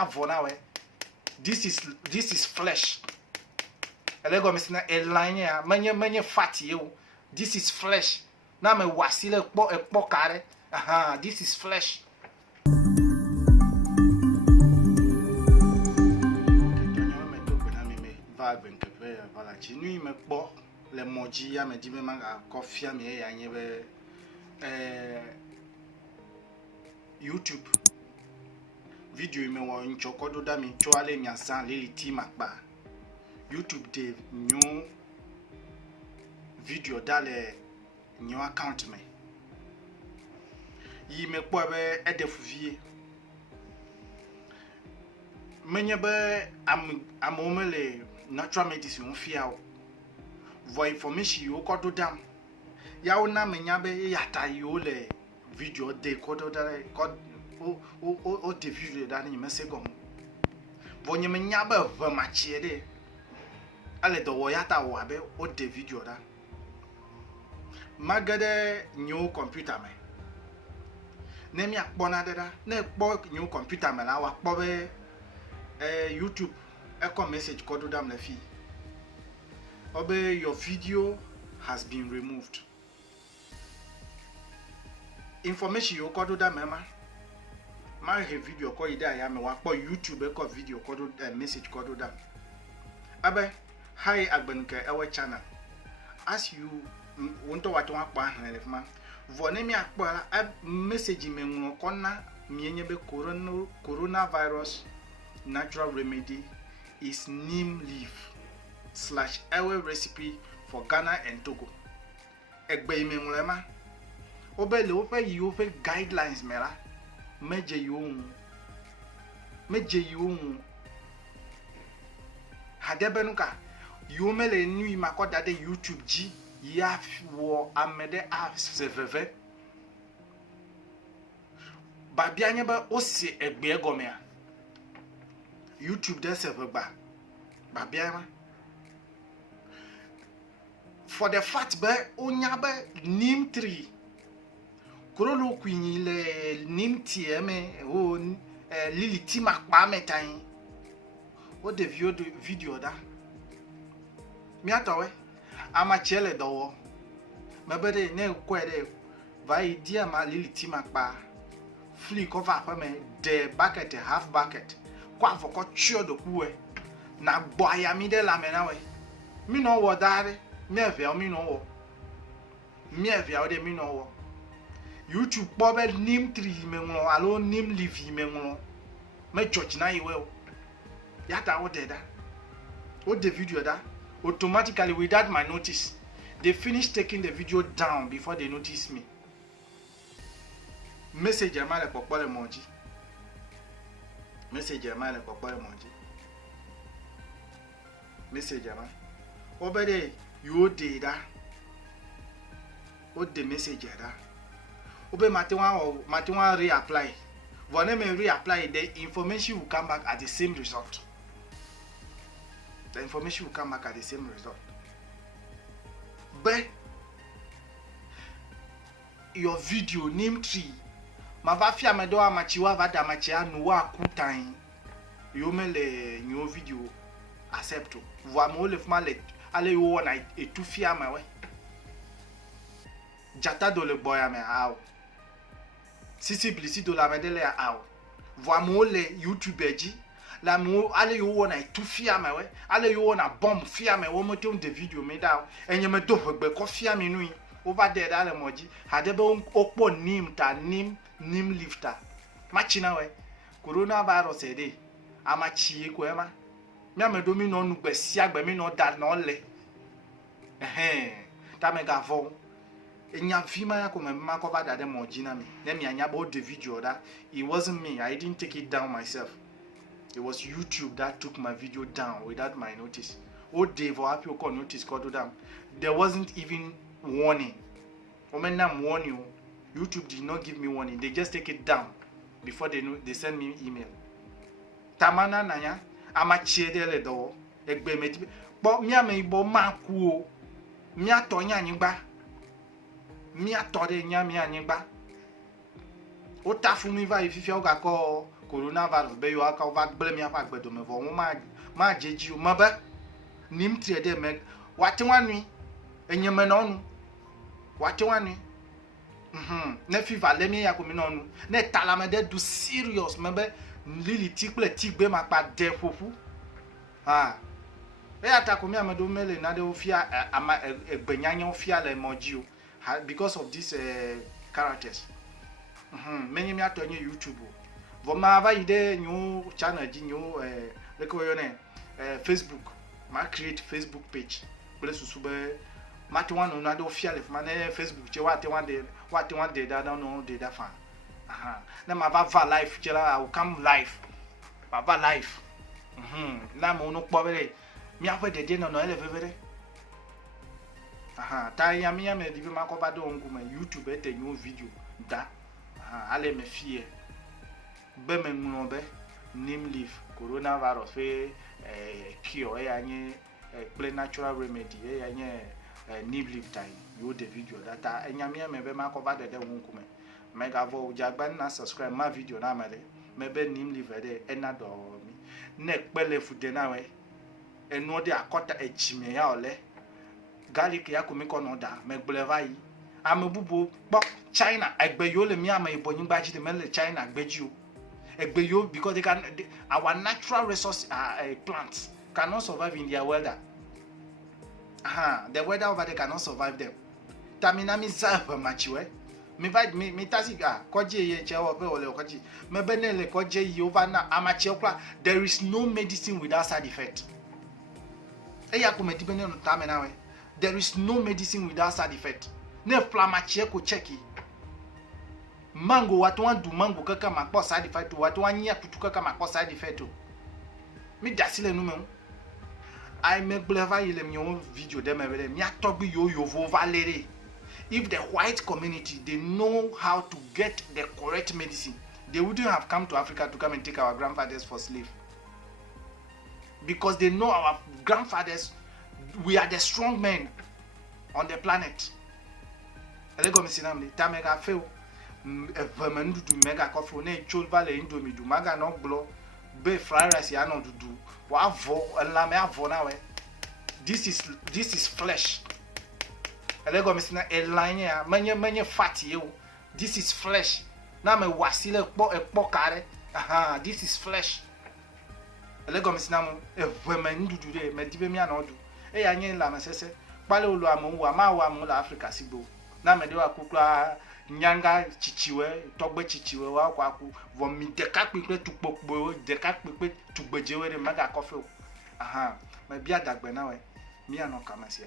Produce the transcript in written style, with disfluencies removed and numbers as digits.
ya vona we. This is flesh. Elego misina airline ya menye fatty you. This is flesh. Na me wasile ekpo kare. Aha, this is flesh. Voilà, tu nuit me po le moji ya me di me manga coffee me ya nyebe YouTube video me wa nchokodo da mi cho ale nyasan le ti makba YouTube de new video dale new account me yi me po be edefuvie menye be amomele natural medicine fiao vo information yo kodo dam ya una menya be yata yo le video de kodo dare kod o de video da ni mesegom vo nye menya be va machie de ale do yata wa be o de video da magade new computer me ne mi akpona de da na ekpo new computer me la wa kpo be YouTube echo message kodo dam la fi obe your video has been removed information yo kodo dam ma he video ko ida ya me wa po YouTube echo video kodo message kodo dam abe hi agbenke ewe channel as you want to wat wan pa han le ma vone mi akpora message me nwo konna mi enye be coronavirus natural remedy is neem leaf / ewe recipe for Ghana and Togo. Egbe ime nwlema. Obele ofe guidelines mera. Meje yu. Hadebenuka. Yomele nui makoda de YouTube ji ya wo amede a seveve. Babianye ba osi egbe egomea. YouTube de seveba. Babiama. For the fact be onyabe neem tree. Korolo kwinyi le neem tieme o lili ti makpa metan. O de video da. Mi atawe amachele dowo. Mebede ne kwede vai dia ma lili ti makpa. Fli cover pa me de bucket half bucket. Kwa foko chio do kuwe na boya mi de la menawe mi no wo dare mi evia mi no wo mi evia o de mi no wo YouTube pobe neem tree me nwo alo neem leaf me nwo me church na iwe o yata o de da o de video da automatically without my notice they finish taking the video down before they notice me message amale popole monji message ama le popole monji message ama obede you de da o de message da obe matewa reapply when me reapply the information will come back at the same result but your video name tree mavafia medo amachiwa vada machia nuwa kutain yomele nyo video accept vo amole fuma le ale yo wona etufia mawe jata do le boya me aw sisi blisi do la medele aw vo amole YouTube eji la mo ale yo wona etufia mawe ale yo wona bomb fia me wo mote de video me da enye me do gbe ko fia me nu over there dale moji hadebe okpo neem lifter machina we coronavirus ede amachi ko ema mi amedo mi no nu gbesi agbe mi no da no le ta me ga vo enya fima ya ko me ma ko ba da de moji na mi na mi anya bo the video that it wasn't me. I didn't take it down myself. It was YouTube that took my video down without my notice. Oh, Dave or happy or notice called down. There wasn't even warning. When I'm warning you, YouTube did not give me warning. They just take it down before they send me email. Tamana nanya, amachede le do. Egbe me but me ame ibo maku. Me atonya nyigba. Me atode nya me anyigba. O tafu mi va ififia o ga ko coronavirus be yo aka va gble mi apa gbedo me vo ma jeji o mabe nim tri de me wate wanui enyeme na onu wate wanui ne fiva le mi ya ko mi na onu ne talame de do serious mebe lili tikple tikbe ma pa de fofu e atako mi amedo mele na de ofia ama egbenyanya ofia le moji because of these characters many mi ato nye YouTube voma va ide new channel ji new le ko yo ne Facebook ma create Facebook page ble susu be ma ti wan na de ofia le ma ne Facebook che wa ti wan de da no de da fan na ma va live chela I will come live va live na mo no po bele mi afa de no ele vevere ta ya mi me di ma ko ba do nguma YouTube ete new video da ale me fie be me nuno be neem leaf coronavirus fe cure anye play natural remedy anye neem leaf time you the video data enya mi me be ma ko ba de nguma mega vo jagban na subscribe ma video na mele me be neem leaf de enado mi ne pele fude na we enu de akota ejime ya ole garlic ya ko mi ko no da me gbeleva yi amebubo bo China egbe yo le mi ama ibonyin gba ji de mele China gbeji o egbe yo because our natural resource plants cannot survive in their weather the weather over there cannot survive them tamina mi serve machiwe mi tasi ga koje ye che wo pe ole koje me benele koje yi over na amachi okra there is no medicine without side effect eya ko medibe ne no tamina we there is no medicine without side effect ne flamachi ko cheki mango watu wandu mango kaka makpo side effect watu wanya tutu kaka makpo side effect mi dasile nu me I make bleva ile mi on video dem evele mi atogbi yo vo valere if the white community they know how to get the correct medicine they wouldn't have come to Africa to come and take our grandfathers for slave because they know our grandfathers we are the strong men on the planet elego mi sinamle ta mega feo evemendu du mega coffee na cholva le indomie du maga no glo be fried rice ya no dudu wa vo la me avo na we this is flesh elego mi sina eline ya menye fat ye this is flesh na me wasile ekpo kare this is flesh elego mi sina mo evemendu du de me dibe mi anodu e ya nyen la masese pale olu amu wa ma wa mu la Africa sigbo na me de wa kukla nyanga chichiwe togbe chichiwe wa kwa ku vomi deka pipe tukpokpo deka pipe tugbejewe re maga coffee me bia dagbe na we mi anoka masia